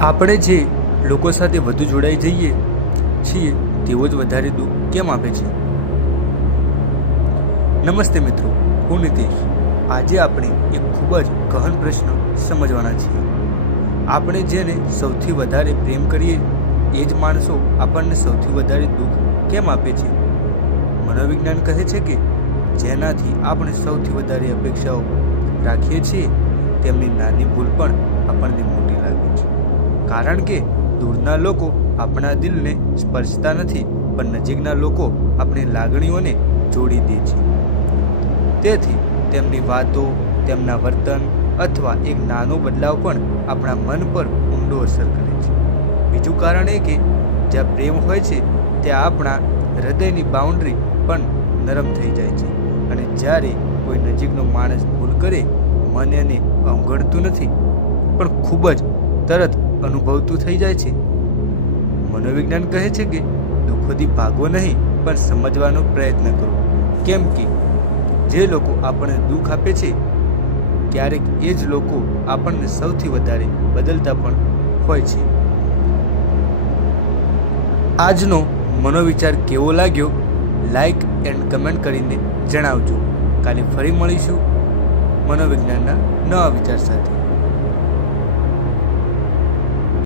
આપણે જે લોકો સાથે વધુ જોડાઈ જઈએ છીએ, તેઓ જ વધારે દુઃખ કેમ આપે છે? નમસ્તે મિત્રો, હું નીતિશ. આજે આપણે એક ખૂબ જ ગહન પ્રશ્ન સમજવાના છીએ. આપણે જેને સૌથી વધારે પ્રેમ કરીએ, એ જ માણસો આપણને સૌથી વધારે દુઃખ કેમ આપે છે? મનોવિજ્ઞાન કહે છે કે, જેનાથી આપણે સૌથી વધારે અપેક્ષાઓ રાખીએ છીએ, તેમની નાની ભૂલ પણ આપણને મોટી લાગે છે. કારણ કે દૂરના લોકો આપણા દિલને સ્પર્શતા નથી, પણ નજીકના લોકો આપણી લાગણીઓને જોડી દે છે. તેથી તેમની વાતો, તેમના વર્તન અથવા એક નાનો બદલાવ પણ આપણા મન પર ઊંડો અસર કરે છે. બીજું કારણ એ કે જ્યાં પ્રેમ હોય છે, ત્યાં આપણા હૃદયની બાઉન્ડ્રી પણ નરમ થઈ જાય છે અને જ્યારે કોઈ નજીકનો માણસ ભૂલ કરે, મન એને અવગણતું નથી, પણ ખૂબ જ તરત અનુભવતું થઈ જાય છે. મનોવિજ્ઞાન કહે છે કે દુઃખોથી ભાગવો નહીં, પણ સમજવાનો પ્રયત્ન કરો. કેમ કે જે લોકો આપણને દુઃખ આપે છે, ક્યારેક એ જ લોકો આપણને સૌથી વધારે બદલતા પણ હોય છે. આજનો મનોવિચાર કેવો લાગ્યો? લાઈક એન્ડ કમેન્ટ કરીને જણાવજો. કાલે ફરી મળીશું મનોવિજ્ઞાનના નવા વિચાર સાથે.